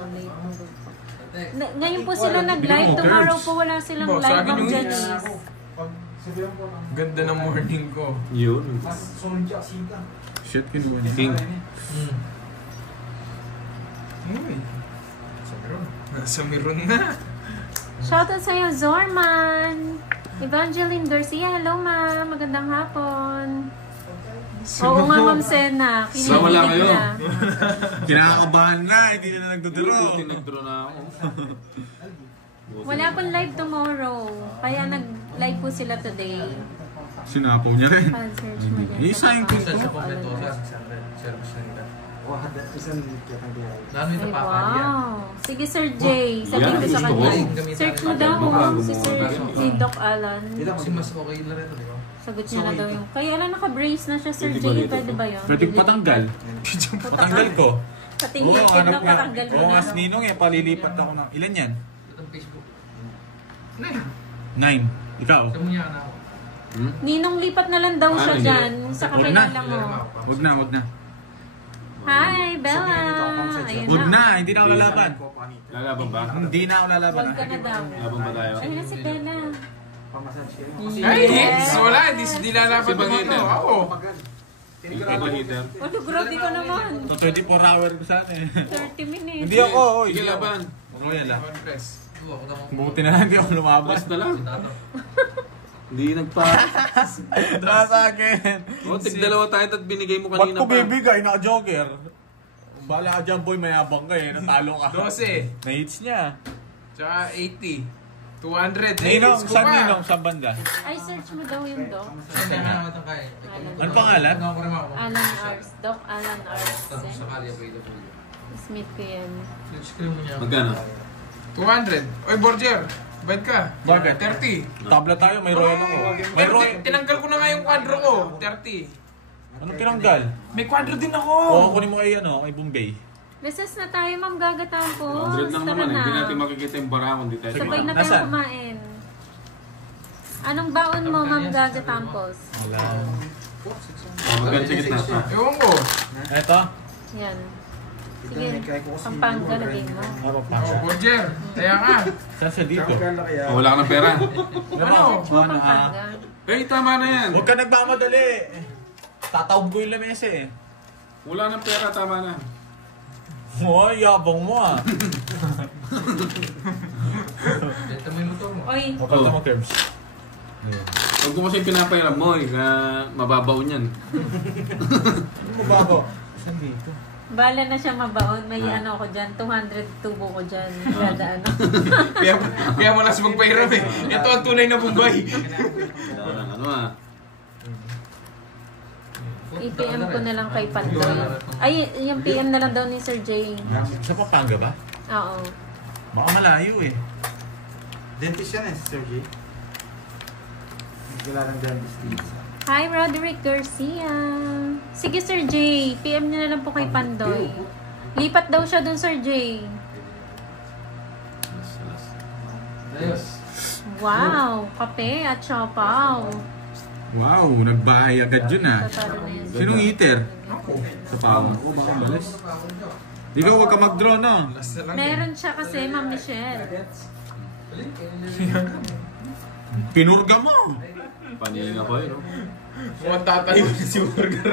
Ngayon po sila nag-live. Tomorrow po wala silang Bo, live, sa akin Ma'am yung Janice. Ganda ng morning ko. Yun. Shit, kinuha niya. King. Uy. Nasa meron na. Shoutout sa'yo, Zorman! Evangeline Garcia, hello ma'am. Magandang hapon. Oo nga, Ma'am Sena. Sama lang Kinikilig kayo. na. Kinakabahan na, hindi na nagdodoro. Buti nag-draw na ako. Wala pong live tomorrow. Kaya nag-live po sila today. Sinapaw niya rin. Search mo dyan. Isa yung pin ko. Ay, wow. Sige, Sir Jay. Sabihin ko sa kanya. Search mo daw si Doc Alan. Kasi mas okay na rin, di ba? Sagot niya na daw yung... Kaya lang naka-brace na siya, Sir Jay. Pwede ba yun? Pwede patanggal. Patanggal ko. Patingin Oo, kit hanap daw nga. patanggal mo Oo na. nga, si Ninong eh, palilipat ako ng... Ilan yan? Ang Facebook. 9. Ikaw? Sabi niya na ako. Ninong lipat na lang daw siya Hindi. dyan sa kakilala mo. Wag na, wag na. Hi, Bella! Ayun Wag na, hindi na ako lalaban. Lalaban ba? Hindi na ako lalaban. Huwag ka na daw. Laban ba tayo? Ayun na si Bella. Ay, hits! Wala, di lalaban Si mo Bagita. ito. Oo. Yung iba hitter. Oh, grabe ka naman. So, 24 hour ko sana eh. 30 minutes. Hindi ako, oy. Sige, laban. Oo, yan lang. Press. Ako na ako. Buti na lang, hindi ako lumaban. Basta lang. Sinato. Hindi nagpa... Dala sa akin. O, tig-dalawa tayo at binigay mo Ba't kanina ko pa. bibigay? Naka-jogger. Bala ka dyan, boy. Mayabang ka eh. Natalo ka. 12. Na-hits niya. Tsaka 80. 200. Ninong, hits ko saan pa. Ninong? Saan banda? Ay, search mo daw yung Doc. Saan na naman itong kaya? Ano pangalan? Ano ko rin ako? Alan Ars. Doc Alan Ars. Tapos sa kalya pa ito. Smith ko yan. Screen mo niya. Magkano? 200. Oy, Borger. Bayad ka. Bakit? 30. Tabla tayo, may royal ako. May royal. Tinanggal ko na nga yung kwadro ko. 30. Anong tinanggal? May kwadro din ako. Oo, kunin mo kay ano, kay Bombay. Recess na tayo, Ma'am Gagatang po. 100 lang Tara naman. na. Hindi natin makikita yung bara kung di tayo Sabay na sumama. tayo Nasaan? kumain. Anong baon mo, Ma'am Gagatampos? Wala. Maganda sa gitna. Ewan ko. Eto? Yan. Sige, Pampanga lagay mo. Ano pa? Oh, Borger. Kaya ka. Saan siya dito? Oh, wala ka ng pera. Ano? Pampanga. Eh, tama na yan. Huwag ka nagmamadali. Tatawag ko yung lamesa eh. Wala ng pera, tama na. Ay, yabang mo ah. Benta mo yung motor mo. Oy, Huwag ka mo, Kerbs. Huwag ko kasi pinapairam mo, mababaw niyan. Ano mo ba ako? Saan dito? bala na siya mabaon. May ano ako dyan, 200 tubo ko dyan. Kada ano. Kaya mo lang sa magpairam eh. Ito ang tunay na Bombay. Ano ah. I-PM ko na lang kay Pandoy. Ay, yung PM na lang daw ni Sir Jay. Sa Pampanga ba? Oo. Baka malayo eh. Dentist yan eh, Sir J. Nagkilarang dentist dito. Hi, Roderick Garcia. Sige, Sir Jay. PM niyo na lang po kay Pandoy. Lipat daw siya dun, Sir Jay. Ayos. Wow, kape at siopaw. Wow, nagbahay agad yun ah. Tatalo na yan. Sinong eater? Sa pao. Oo, baka malis. Ikaw, huwag ka mag-draw, no? Meron siya kasi, Ma'am Michelle. Pinurga mo. Paninga ko yun. Mukhang tatayo na si Burger.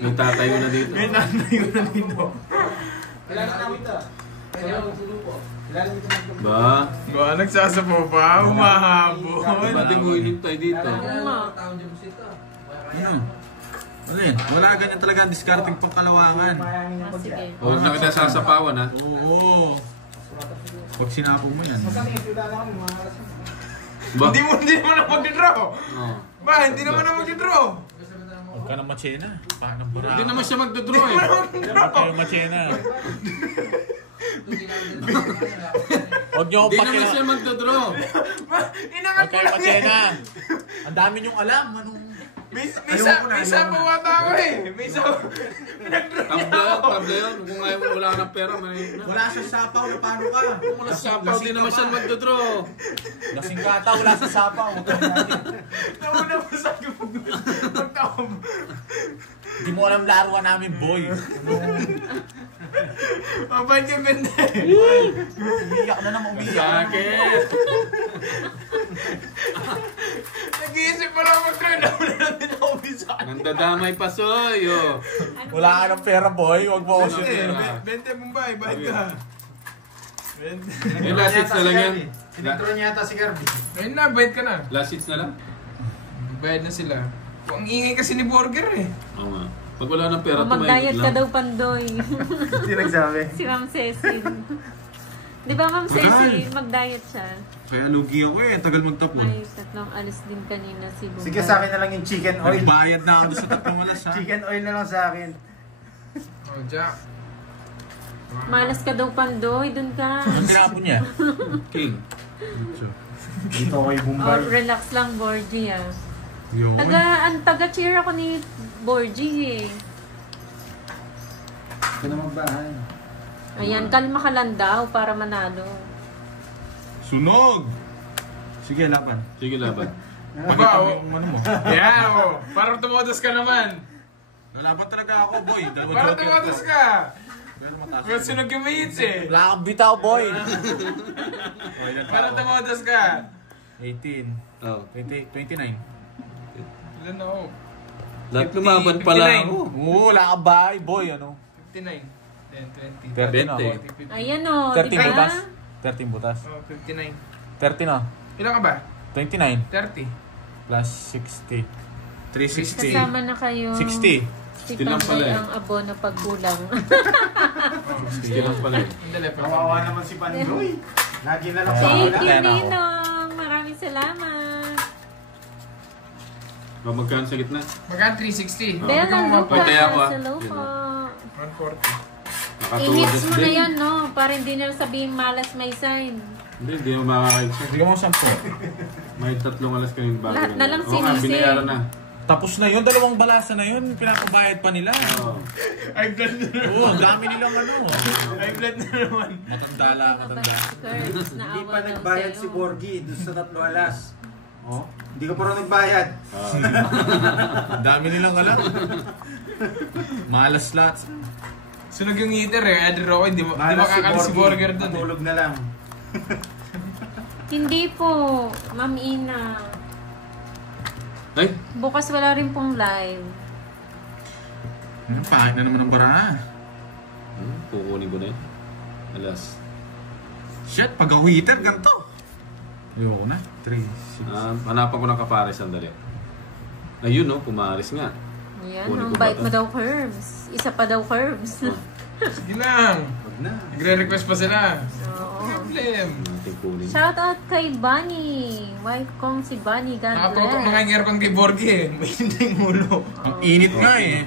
May tatayo na dito. May tatayo na dito. Ba? Ba, nagsasapo pa? Humahabol. Ba't mo hinintay dito? Oo nga. Ano? Wala ganyan talaga ang discarding pangkalawangan. Ah, sige. Huwag na kita sasapawan ha. Oo. Pag sinapo mo yan. Ba? Hindi mo na mag-draw. Oo. Ba, hindi naman na mag-draw. Huwag ka na machena. Paano ba? Hindi naman siya magdodraw eh. Huwag kayo machena. Huwag niyo Hindi akong naman siya pakila. magdodraw. Inangat Huwag ko kayo lang eh. machena. Ang dami niyong alam. Anong... May sapo wata ako eh. May sapo. Tabla yun. Kung ngayon wala ka ng pera, may... Wala sa sapaw. Paano ka? Wala sa sapaw, hindi naman siya magdodraw. Lasing ka ata. Wala sa sapaw. Nauna mo sa akin pagtawa mo. Hindi mo alam laruan namin, boy. Mabait yung ganda eh. Umiyak na naman umiyak. Sakit. Nag-iisip pa lang mag-draw. Nauna natin ako bisa. Nandadamay pa, Soy. Oh. Wala ka ng pera, boy. Huwag mo ako Kasi, sutin. 20 Bombay, bayad ka. 20. Yung last hits na lang yan. Sinintro niya yata si Kirby. Ayun na, bayad ka na. Last hits na lang? Bayad na sila. Ang ingay kasi ni Burger eh. Oo nga. Pag wala ng pera, Mag-diet tumayot ka lang. daw, Pandoy. Hindi nagsabi. Si Ma'am Cecil. Di ba, Ma'am Cecil, mag-diet siya? Kaya lugi ako eh. Tagal magtapon. May tatlong alis din kanina si Bumba. Sige, sa akin na lang yung chicken oil. Nagbayad na ako doon sa tatlong alas ha. Chicken oil na lang sa akin. Oh, Jack. Malas ka daw, Pandoy. Dun ka. Ang tinapon niya? King. Dito ako yung Oh, Bombay. relax lang, Borgie, ah. Yun. Taga-cheer ako ni Borgie, eh. Ito na magbahay. Ayan, kalma ka lang daw para manalo. Sunog! Sige, laban. Sige, laban. Aba, oh. Ano mo? Yeah, oh. Parang tumodos ka naman. Lalaban talaga ako, boy. Dalawa Parang joker tumodos ko. ka. Pero mataas. Pero sunog yung may hits eh. Wala kang bitaw, boy. Parang tumodos ka. 18. Oh. 20, 29. Ilan na ako? Lahat lumaban pala 59. ako. Oo, wala kang bahay, boy. Ano? 59. Then 20. 30 na 20. ako. Ayan, oh, 13 di ba? butas. 13 butas. Oh, 59. 30 na. Ilan ka ba? 29 30. plus 60. 360. Kasama na kayo. 60. Si Still lang pala Pandoy eh. ang abono pagkulang. Sige lang pala eh. Hindi, Kawawa naman si Pandoy. Lagi na lang sa Thank wala. you, Ayan ako. Ninong. Maraming salamat. Magkano sa gitna? Magkano 360? Bella Lucas, Pwede ako, ah. hello po. 140. Nakatuwas I-hits mo din. na yan, no? Para hindi nila sabihin malas may sign. Hindi mo makakaigsa. Bigyan mo 10. May tatlong alas kanina bago. Lahat na lang Oo nga, sinisig. binayaran na. Tapos na yun, dalawang balasa na yun, pinapabayad pa nila. Oo. High blood na naman. Oo, ang dami nilang ano. High blood na naman. Matanda lang, matanda. Curves na Hindi awa pa daw nagbayad sa'yo. si Borgie doon sa 3 alas. Oh, hindi ko pa rin nagbayad. Ang dami nilang alam. Malas lahat. Sunog yung heater eh. Adro ko, hindi Malas makakalis si Burger dun eh. Matulog na lang. Hindi po, Ma'am Ina. Ay! Bukas wala rin pong live. Pahit na naman ang bara. Kukunin ko na yun. Alas. Shit, pag-awitan, ganito. Ayoko na. 3, 6. Hanapan ko ng kapares, sandali. Ayun no, pumares nga. Yan, Kunin ang ko ba bait to? mo daw, Curbs. Isa pa daw, Curbs. Sige lang. Wag na. Nagre-request pa sila. Oo. Problem. Natin kunin. Shout out kay Bunny. Wife kong si Bunny. God Nakatutok na nga bless. yung aircon kay Borgie eh. May hindi yung ulo. Ang init nga eh.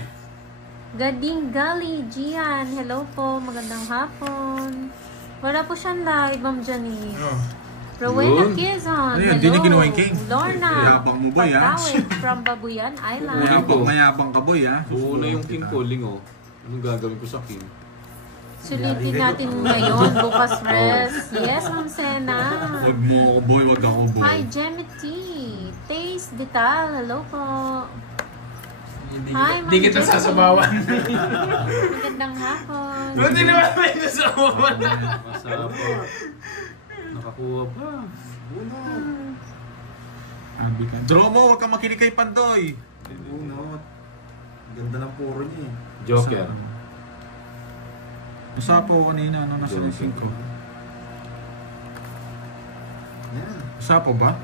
Gading Gali, Gian. Hello po. Magandang hapon. Wala po siyang live, Ma'am Janice. Oh. Rowena Yun. Quezon. Ayun, di niya kinuha yung cake. Lorna. Yabang mo, boy, ah. Pagkawit from Babuyan Island. Mayabang ka boy ha. Buo na yung king calling oh. Anong gagawin ko sa king? Sulitin natin ngayon. Bukas rest. Yes, Ma'am Sena. Wag mo ako boy, wag ako boy. Hi, Jemmy T. Taste Detal. Hello po. Hi, Ma'am Di kita Jenny. sasabawan. Magandang hapon. Buti naman may nasabawan. Masarap po. Nakakuha pa. Draw mo, wag kang makinig kay Pandoy. Bunot. Ganda ng puro niya eh. Joker. Usapo ko kanina, ano nasa lising ko. Yan. Usapo ba?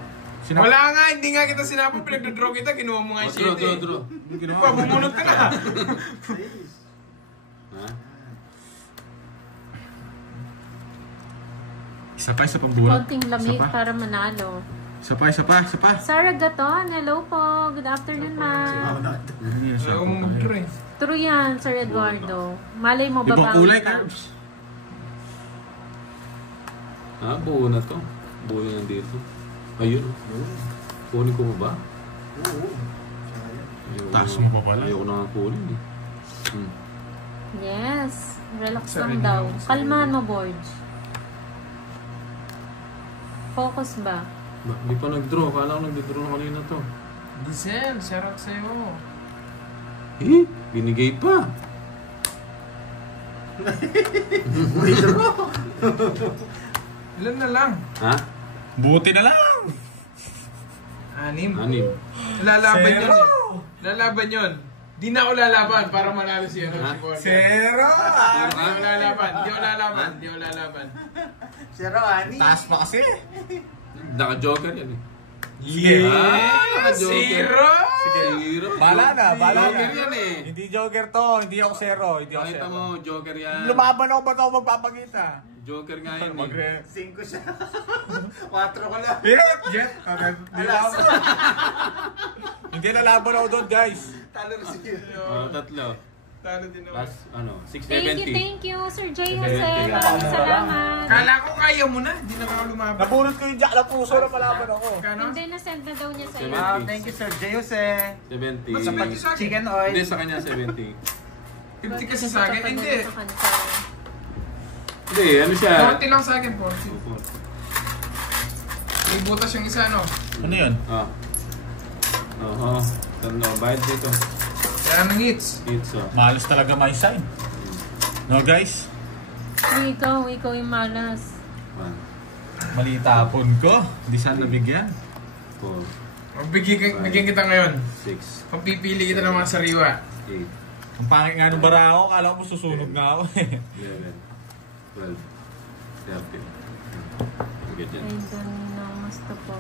Wala nga, hindi nga kita sinabi. Pinag-draw kita, kinuha mo nga yung Draw, shit eh. draw. Pa, bumunot ka na. Ha? Isa pa pang bulat. Konting lamig para manalo. Isa pa. Sarah Gaton. Hello po. Good afternoon, ma'am. Ayaw mo mag-draw eh. True yan, Sir Eduardo. Malay mo, Ibang babawi kulay, ka. Carbs. Ha? Buo na to. Buo na dito. Ayun. Kunin ko ba? Oo. Sayang. Taas mo pa pala. Ayoko na nga kunin eh. Yes. Relax Sarili lang daw. mo. Kalmahan mo, Borge. Focus ba? Hindi pa nag-draw. Kala ko nag-draw na kanina to. Giselle, shoutout sa'yo. Eh? Binigay pa. Ilan na lang? Ha? Buti na lang. 6. Anim. Lalaban yun eh. Lalaban yun. Di na ako lalaban para manalo si ano Ha? si Borgie. Zero. Di ako lalaban. Di ako lalaban. Zero, ani. Taas pa kasi. Naka-joker yan eh. Yeah! Joker. Zero! Zero. Bala na. Joker yan eh. Hindi joker to. Hindi ako zero. Pakita mo, Joker yan. Lumaban ako, ba't ako magpapakita? Joker nga yan eh. 5 siya. 4 ko lang. Jet. Alas. Hindi nalaban ako doon, guys. Talo na siya. Tatlo. Talo din ako. Last, 670. Thank you, Sir J. Jose. Thank you. Maraming salamat. Kala ko kaya mo na. Di na ako lumaban. Nabunot ko yung jack na puso na malaban ako. Kano? Hindi, na-send na daw niya sa iyo. Seven. Thank you, Sir J. Jose. 70. Ba't sabihin niyo sa akin? Chicken oil. Hindi, sa kanya 70. 50 kasi sa akin. Hindi. Hindi, ano siya? 40 lang sa akin, 40. May butas yung isa, no? Ano yun? Ah. Oo. Tanda, bayad dito. Kaya ng hits. Pizza. Malas talaga my side. No, guys? Ikaw yung malas. 1, Mali tapon ko. Hindi sana nabigyan. 4, Bigyan kita ngayon. 6, Pagpipili kita ng mga sariwa. 8, Ang pangit nga nung bara ako, kala ko susunog na ako eh. 11, 12, 13. Ganyan. Ay, doon na. Basta po.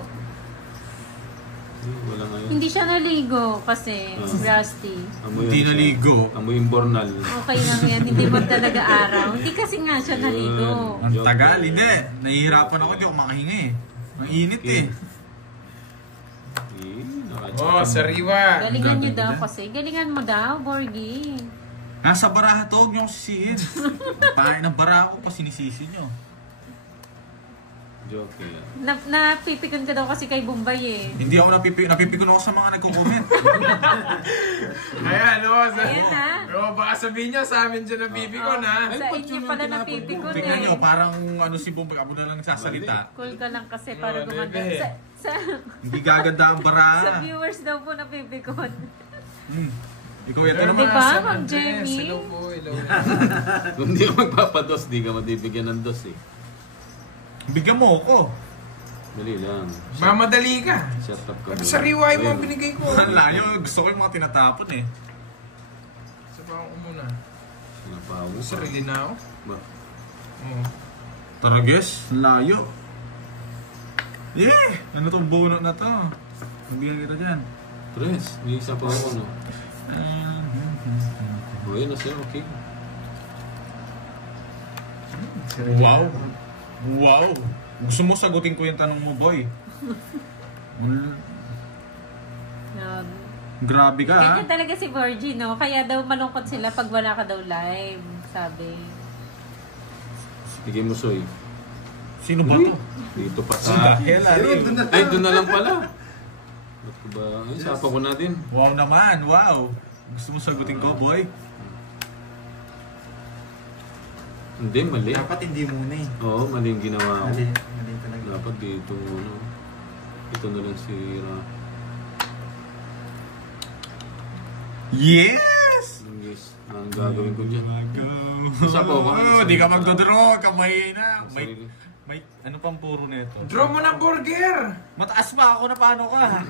Wala ngayon. Hindi siya naligo kasi rusty. Amoy Hindi ano siya? naligo. Amoy yung bornal. Okay lang yan. Hindi mo talaga araw. Hindi kasi nga siya naligo. Ang tagal, hindi. Nahihirapan ako, hindi ako makahinga eh. Ang init eh. Oh, sariwa. Galingan niyo daw kasi. Galingan mo daw, Borgie. Nasa baraha to, huwag niyo ako sisihin. Ang pangit ng baraha ko pa sinisisi niyo. Joke yan. Napipikon ka daw kasi kay Bombay eh. Hindi ako napipikon ako sa mga nagko-comment. Ayan, oh. Ayan na. Oh, baka sabihin niyo sa amin dyan napipikon, ha? Sa inyo pala napipikon Tingnan eh. niyo, parang ano si Bombay, ako na lang nagsasalita. Cool ka lang kasi para Oh, gumanda. bebe. Sa Hindi gaganda ang sa baraha. viewers daw po napipikon. Ikaw yan Di ba, Ma'am Jenny? Hello po, hello. Kung hindi ka magpapados, di ka matibigyan ng dos eh. Bigyan mo ako. Dali lang. Mamadali ka. Shut up ka. At sariwa yung mga binigay ko. Ang layo, gusto ko yung mga tinatapon eh. Sabahan ko muna. Sinapaw mo. Sarili na ako. Ba? Oo. Tara guys, layo. Yeah! Ano tong bunot na to? Nabigyan kita dyan. Tres, may isa pa ako, no? Bueno, sir, okay. Wow! Wow! Gusto mo sagutin ko yung tanong mo, boy? Grabe ka, ha? Ganyan talaga si Virgin, no? Kaya daw malungkot sila pag wala ka daw live, sabi. Bigay mo, Soy. Sino ba to? Dito pa sa... Ay, doon na lang pala. Ba't ko ba? Ay, sapa ko na din. Wow naman, wow! Gusto mo sagutin ko, boy? Hindi, mali. Dapat hindi muna eh. Oo, mali yung ginawa ko. Mali talaga. Dapat dito, ano. Ito na lang si Ra. Yes! Yes, ang gagawin ko dyan. Isa pa ako. Di ka magdodraw, kamay na. May ano pang puro nito? Draw mo ng burger! Mataas pa ako na paano ka?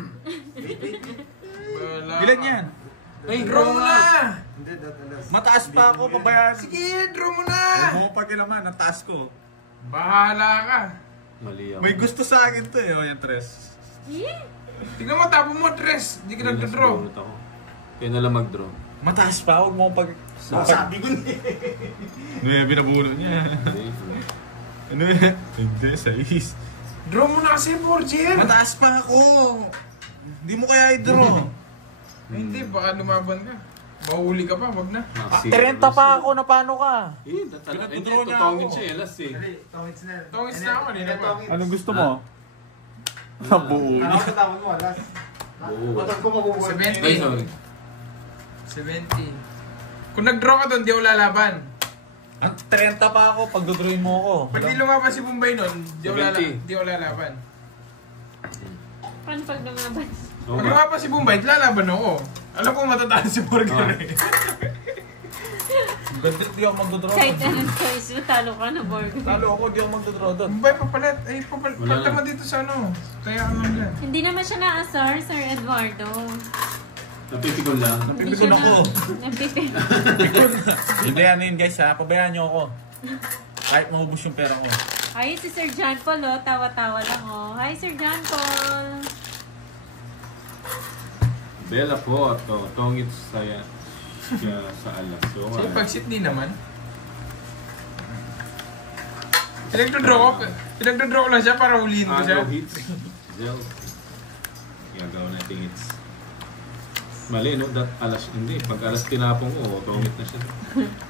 Ilan yan? Ay, Draw mo na! Hindi, datalas. Mataas pa ako, pabayaan. Sige, draw mo na! Huwag mo pa kilaman, ang taas ko. Bahala ka. Mali ako. May gusto sa akin to eh, o yan, Tres. Tingnan mo, tapo mo, Tres. Hindi ka nagdodraw. Ako. Kaya na lang mag-draw. Mataas pa, huwag mo pag... Sabi ko na Ano yan, binabunod niya. Ano yan? Hindi, sais. Draw mo na kasi, burger! Mataas pa ako. Hindi mo kaya i-draw. Hindi, baka lumaban ka. Mahuli ka pa, wag na. 30 pa ako na paano ka? Eh, tatala. Hindi, Pinatudraw niya tutongin ako. siya eh. Last eh. Tongits na. Tongits na ako, kanina pa. Anong gusto mo? Nabuo. Ano sa tawag mo, last? Oo. Matag ko mabubuhay. 70. Ay, sorry. 70. Kung nag-draw ka doon, di ako lalaban. Ang 30 pa ako pag dodrawin mo ako. Pag di lumaban si Bombay noon, di ako 70. di ako lalaban. Paano pag lumaban? Oo Pag nga. lumaban si Bombay, lalaban ako. Alam ko matataas si Burger eh. Ganda, di ako magdodraw. Kahit anong choice mo, talo ka na burger. Talo ako, di ako magdodraw doon. Bombay, papalit. Ay, Wala papalit lang. mo dito sa ano. Kaya ka lang yan. Hindi naman siya naasar, Sir Eduardo. Napipikon lang. Hindi Napipikon siya ako. Napipikon. Hindi, ano yun guys ha, pabayaan nyo ako. Kahit maubos yung pera ko. Ay, si Sir John Paul, oh. Tawa-tawa lang, oh. Hi, Sir John Paul. Bella po, to. Tongits saya siya sa alas. So, Sa'yo pag-sit di naman. Pinagdodraw ko lang siya para huliin ko siya. no hits. Zel. Gagawa natin hits. Mali, no? Alas, hindi. Pag alas tinapong ko, tongit na siya.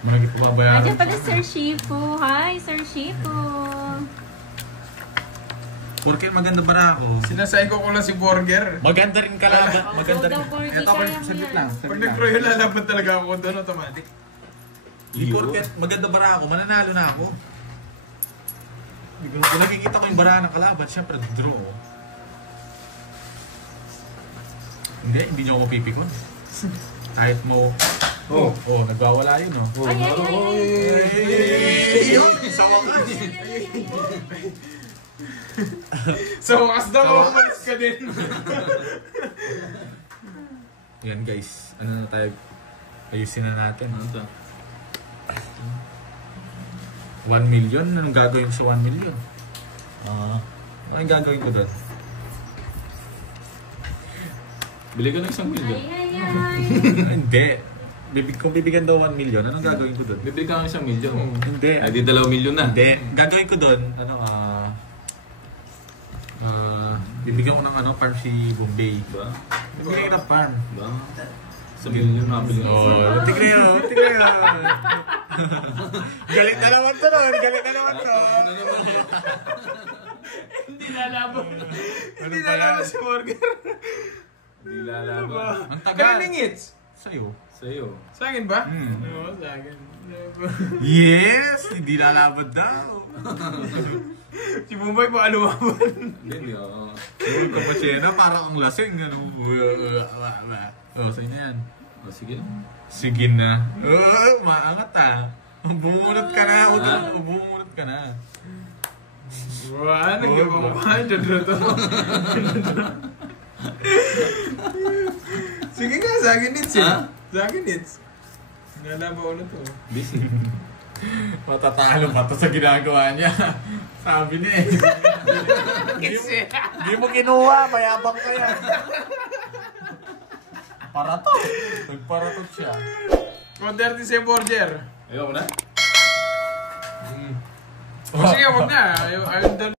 Marami ko pabayaan. Nandiyan pala Sir Shifu. Hi, Sir Shifu. Porque maganda ba ako? Sinasay ko lang si Burger. Maganda rin kalaban. Maganda rin. Go daw, Borgie, Eto ako, kaya mo saglit yan. lang. Pag nag-draw yun, lalaban talaga ako doon automatic. Di porket maganda bara ako, mananalo na ako. Kung nakikita ko yung bara ng kalaban, syempre draw. Hindi nyo ako mapipikon. Kahit mo... Oh, nagwawala yun, no? Ay, ay, ay, ay. Yun! Sa wakas! Sa wakas daw, umalis ka din. Yan guys, ano na tayo? Ayusin na natin. Ano to? 1 million? Anong gagawin ko sa 1 million? Anong gagawin ko doon? Bili ka ng 1 million. Ay, ay, ay. Hindi. Kung bibigyan daw 1 million, anong gagawin ko doon? Bibili ka ng 1 million. Hindi. Ay, di 2 million na. Hindi. Gagawin ko doon, bibigyan ko ng farm si Bombay. Ba? Bibigyan ko ng farm. Ba? 1 million na bili. Oh, tignan yun. Galit na naman to nun. Galit na naman to. Hindi lalaban. Hindi Ano pala? lalaban si Burger. Hindi lalaban. Ang tagal. Kailang hits? Sa'yo. Sa'yo. Sa akin ba? Hmm. Oo, sa akin. Yes! Hindi lalaban daw. Si Bombay pa lumaban. Hindi, oo. Kapachena, parang ang lasing. Oh, sa'yo na yan. O, sige. Sige na. Maangat ah. Bumunot ka na. Bumunot ka na. Wah, nagkakamukahan dyan to. Sige nga, sa akin nits eh. Sa akin nits. Nalaba ko na to. Busy. Matatalo pa to sa ginagawa niya. Sabi niya eh. Hindi mo kinuha, mayabang ka yan. Paratot. Nagparatot siya. 130 si Borger. Ayoko na. Sige, wag na. Ayaw